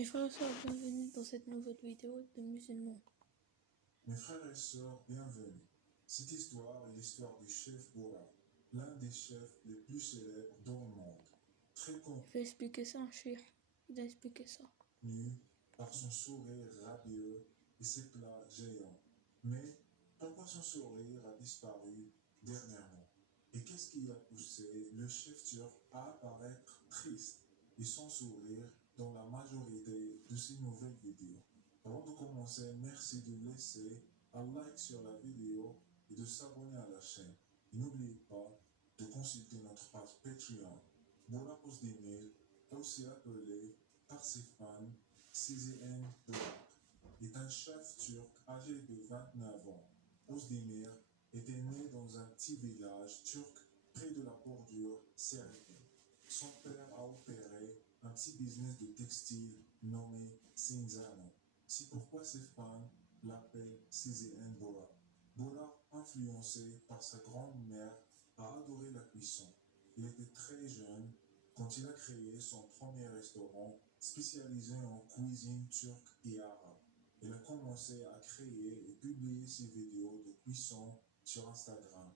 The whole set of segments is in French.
Mes frères et sœurs, bienvenue dans cette nouvelle vidéo de musulmans. Mes frères et sœurs, bienvenue. Cette histoire est l'histoire du chef Bouraq, l'un des chefs les plus célèbres dans le monde. Très Je vais expliquer ça, cheikh. Il a expliqué ça. connu par son sourire radieux et ses plats géants. Mais pourquoi son sourire a disparu dernièrement? Et qu'est-ce qui a poussé le chef turc à apparaître triste et sans sourire dans la majorité de ses nouvelles vidéos? Avant de commencer, merci de laisser un like sur la vidéo et de s'abonner à la chaîne. Et n'oubliez pas de consulter notre page Patreon. Bouraq Özdemir, aussi appelé par ses fans CZN Bouraq, est un chef turc âgé de 29 ans. Özdemir était né dans un petit village turc près de la bordure syrienne. Son père a opéré un petit business de textile nommé Sinzano. C'est pourquoi ses fans l'appellent CZN Bouraq. Bouraq, influencé par sa grand-mère, a adoré la cuisson. Il était très jeune quand il a créé son premier restaurant spécialisé en cuisine turque et arabe. Il a commencé à créer et publier ses vidéos de cuisson sur Instagram.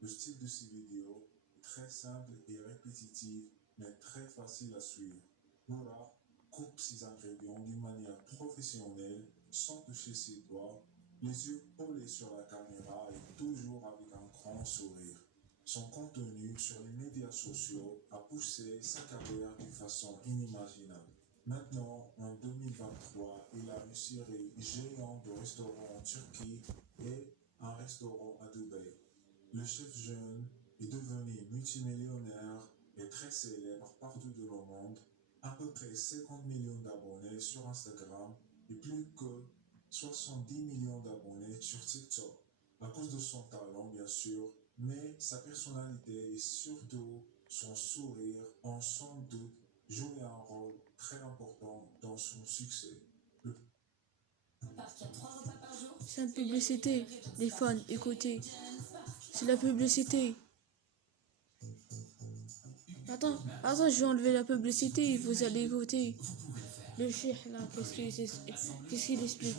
Le style de ses vidéos est très simple et répétitif, mais très facile à suivre. Bouraq coupe ses ingrédients d'une manière professionnelle, sans toucher ses doigts, les yeux collés sur la caméra et toujours avec un grand sourire. Son contenu sur les médias sociaux a poussé sa carrière d'une façon inimaginable. Maintenant, en 2023, il a une série géante de restaurants en Turquie et un restaurant à Dubaï. Le chef jeune est devenu multimillionnaire et très célèbre partout dans le monde. À peu près 50 millions d'abonnés sur Instagram et plus que 70 millions d'abonnés sur TikTok. À cause de son talent, bien sûr, mais sa personnalité et surtout son sourire ont sans doute joué un rôle très important dans son succès. Parce qu'il y a 3 repas par jour. C'est une publicité. Les fans, écoutez. C'est la publicité. Attends, je vais enlever la publicité et vous allez écouter. Le cheikh là, qu'est-ce qu'il explique?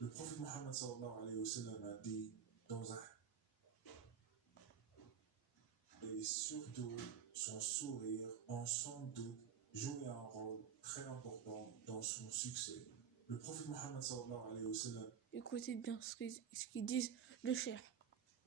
Le prophète Mohammed sallallahu alayhi wa sallam a dit dans un et surtout son sourire ont sans doute joué un rôle très important dans son succès. Le prophète Mohammed sallallahu alayhi wa sallam Écoutez bien ce qu'ils disent, le cheikh.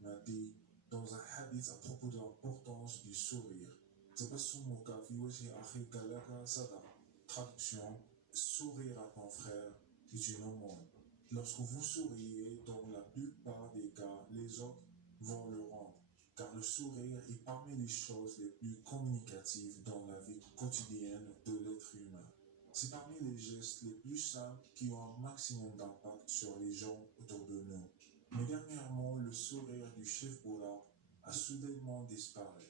a dit dans un hadith à propos de l'importance du sourire. Tabassumuka fi wajhi akhika laka sadaqa. Traduction: sourire à ton frère est une aumône. Lorsque vous souriez, dans la plupart des cas, les autres vont le rendre, car le sourire est parmi les choses les plus communicatives dans la vie quotidienne de l'être humain. C'est parmi les gestes les plus simples qui ont un maximum d'impact sur les gens autour de nous. Mais dernièrement, le sourire du chef Bouraq a soudainement disparu.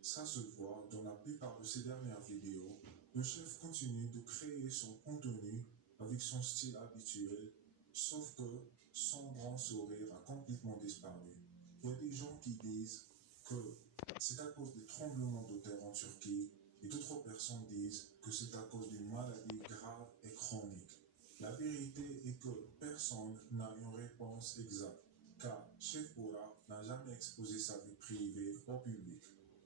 Ça se voit dans la plupart de ses dernières vidéos. Le chef continue de créer son contenu avec son style habituel, sauf que son grand sourire a complètement disparu. Il y a des gens qui disent que c'est à cause des tremblements de terre en Turquie et d'autres personnes disent que c'est à cause d'une maladie grave et chronique. La vérité est que personne n'a une réponse exacte, car chef Bouraq n'a jamais exposé sa vie privée au public.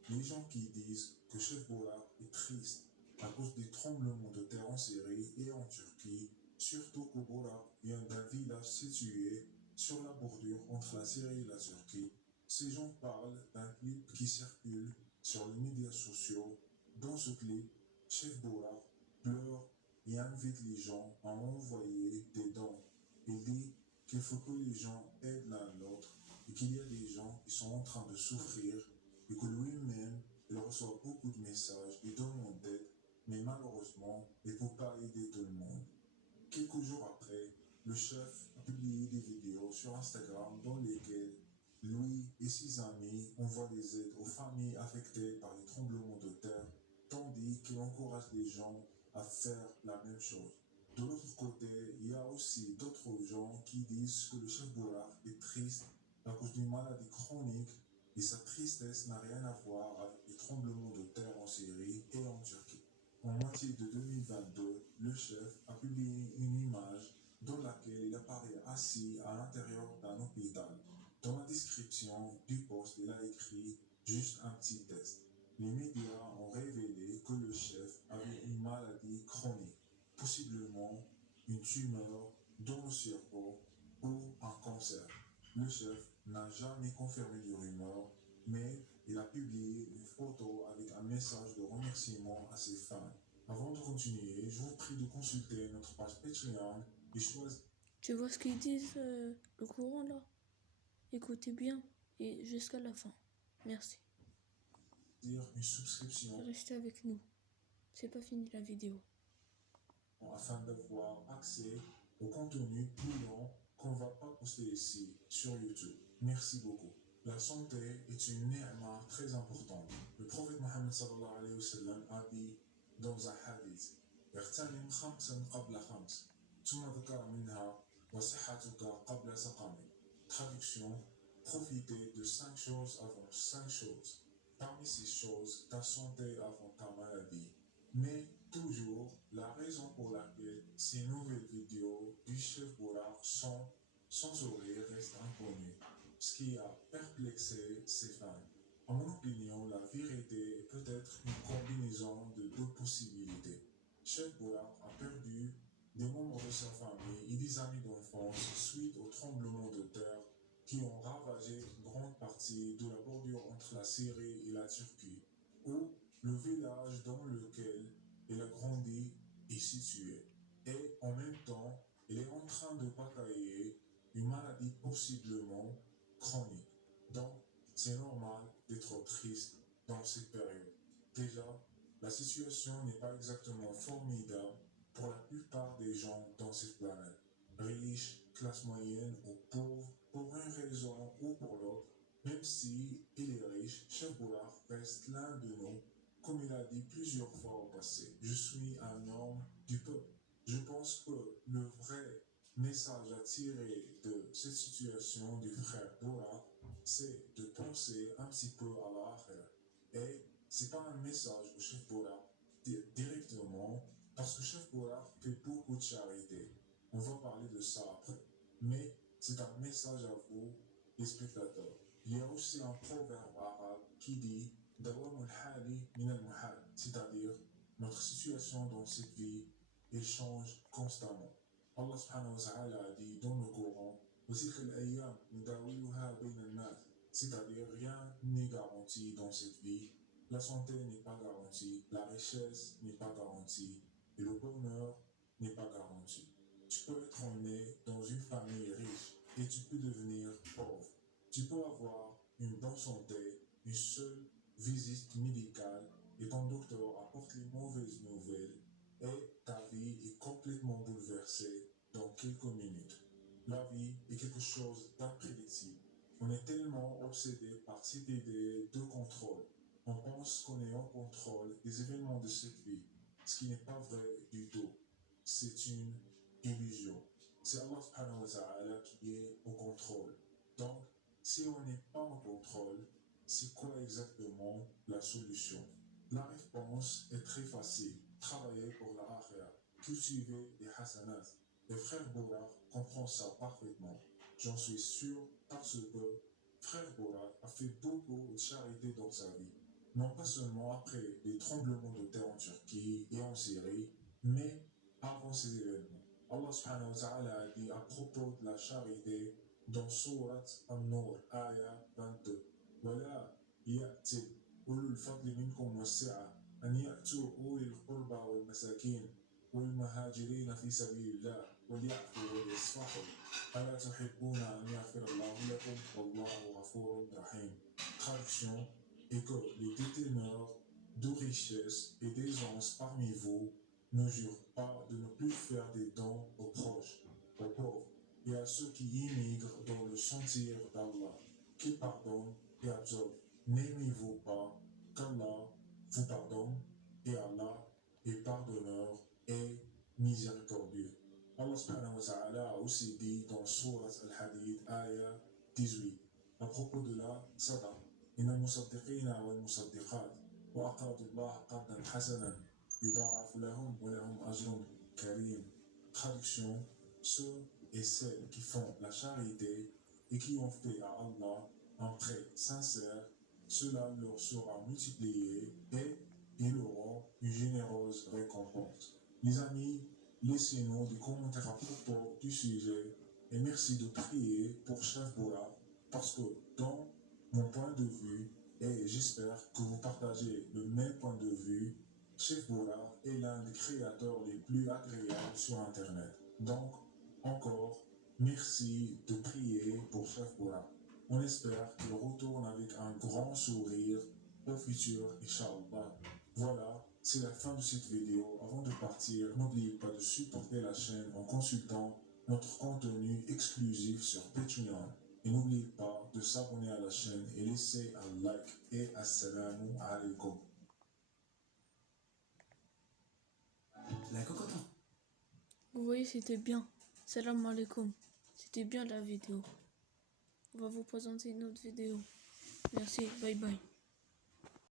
Les gens qui disent que chef Bouraq est triste à cause des tremblements de terre en Syrie et en Turquie, surtout que Bouraq vient d'un village situé sur la bordure entre la Syrie et la Turquie. Ces gens parlent d'un clip qui circule sur les médias sociaux. Dans ce clip, chef Bouraq pleure et invite les gens à envoyer des dons. Il dit qu'il faut que les gens aident l'un l'autre et qu'il y a des gens qui sont en train de souffrir et que lui-même, il reçoit beaucoup de messages et demandes d'aide, mais malheureusement, il ne peut pas aider tout le monde. Quelques jours après, le chef a publié des vidéos sur Instagram dans lesquelles lui et ses amis envoient des aides aux familles affectées par les tremblements de terre, tandis qu'il encourage les gens à faire la même chose. De l'autre côté, il y a aussi d'autres gens qui disent que le chef Bouraq est triste à cause d'une maladie chronique et sa tristesse n'a rien à voir avec les tremblements de terre en Syrie et en Turquie. En moitié de 2022, le le chef a publié une image dans laquelle il apparaît assis à l'intérieur d'un hôpital. Dans la description du post, il a écrit juste un petit test. Les médias ont révélé que le chef avait une maladie chronique, possiblement une tumeur dans le cerveau ou un cancer. Le chef n'a jamais confirmé les rumeurs, mais il a publié une photo avec un message de remerciement à ses fans. Avant de continuer, je vous prie de consulter notre page Patreon et choisir Tu vois ce qu'ils disent, le courant là? Écoutez bien et jusqu'à la fin. Merci. une subscription Restez avec nous. C'est pas fini la vidéo. afin d'avoir accès au contenu plus long qu'on ne va pas poster ici sur YouTube. Merci beaucoup. La santé est une ni'ma très importante. Le prophète Mohammed sallallahu alayhi wa sallam a dit dans un hadith اغتنم خمسا قبل خمس ثم ذكر منها وصحتك قبل سقمك. Traduction: profitez de 5 choses avant 5 choses. Parmi ces choses, ta santé avant ta maladie. Mais toujours, la raison pour laquelle ces nouvelles vidéos du chef Bouraq sont sans sourire reste inconnue, ce qui a perplexé ses fans. En mon opinion, la vérité est peut-être une combinaison de deux possibilités. Chef Bouraq a perdu des membres de sa famille et des amis d'enfance suite aux tremblements de terre qui ont ravagé une grande partie de la bordure entre la Syrie et la Turquie, où le village dans lequel il a grandi est situé. Et en même temps, il est en train de batailler une maladie possiblement chronique. Donc, c'est normal d'être triste dans cette période. Déjà, la situation n'est pas exactement formidable pour la plupart des gens dans cette planète. Riches, classe moyenne ou pauvres, pour une raison ou pour l'autre, même si il est riche, Chef Bouraq reste l'un de nous, comme il a dit plusieurs fois au passé. Je suis un homme du peuple. Je pense que le vrai message à tirer de cette situation du frère Bouraq, c'est de penser un petit peu à l'akhirah. Et c'est pas un message au Chef Bouraq directement, parce que Chef Bouraq fait beaucoup de charité. On va parler de ça après. Mais c'est un message à vous, les spectateurs. Il y a aussi un proverbe arabe qui dit Dawam al-hali min al-muhal, c'est-à-dire notre situation dans cette vie, elle change constamment. Allah subhanahu wa ta'ala a dit dans le Coran c'est-à-dire rien n'est garanti dans cette vie. La santé n'est pas garantie, la richesse n'est pas garantie et le bonheur n'est pas garanti. Tu peux être né dans une famille riche et tu peux devenir pauvre. Tu peux avoir une bonne santé, une seule visite médicale et ton docteur apporte les mauvaises nouvelles et ta vie est complètement bouleversée dans quelques minutes. La vie est quelque chose d'imprédictible. On est tellement obsédé par cette idée de contrôle. On pense qu'on est en contrôle des événements de cette vie, ce qui n'est pas vrai du tout. C'est une illusion. C'est Allah subhanahu wa ta'ala qui est au contrôle. Donc, si on n'est pas en contrôle, c'est quoi exactement la solution? La réponse est très facile. Travailler pour la akhirah, cultiver des hasanat. Le frère Bouraq comprend ça parfaitement. J'en suis sûr parce que frère Bouraq a fait beaucoup de charité dans sa vie. Non pas seulement après les tremblements de terre en Turquie et en Syrie, mais avant ces événements. Allah subhanahu wa ta'ala a dit à propos de la charité dans Surat An-Nur, Aya 22. ولا يأتل أولو الفضل منكم والسعة أن يأتوا أولي القربى والمساكين والمهاجرين في سبيل الله وليعفوا وليصفحوا ألا تحبون أن يغفر الله لكم والله غفور رحيم. Traduction est que les déteneurs de richesses et d'aisance parmi vous ne jurent pas de ne plus faire des dons aux proches, aux pauvres et à ceux qui immigrent dans le sentier d'Allah, qu'il pardonne et absolve. N'aimez-vous pas qu'Allah vous pardonne et Allah est pardonneur et miséricordieux. Allah subhanahu wa ta'ala a aussi dit dans Surat Al-Hadid, Aya 18, à propos de la Sada, إن المصدقين والمصدقات وأقرضوا الله قرضا حسنا يضاعف لهم ولهم أجر Karim. Traduction, ceux et celles qui font la charité et qui ont fait à Allah un prêt sincère, cela leur sera multiplié et ils auront une généreuse récompense. Les amis, laissez-nous des commentaires à propos du sujet et merci de prier pour Chef Boula parce que dans mon point de vue, et j'espère que vous partagez le même point de vue, Chef Boula est l'un des créateurs les plus agréables sur Internet. Donc, encore, merci de prier pour Chef Boula. On espère qu'il retourne avec un grand sourire au futur, Inch'Allah. Voilà, c'est la fin de cette vidéo. Avant de partir, n'oubliez pas de supporter la chaîne en consultant notre contenu exclusif sur Patreon. Et n'oubliez pas de s'abonner à la chaîne et laisser un like. Et assalamu alaikum. La cocotte. Vous voyez, c'était bien. Salam alaikum. C'était bien la vidéo. On va vous présenter une autre vidéo. Merci, bye bye.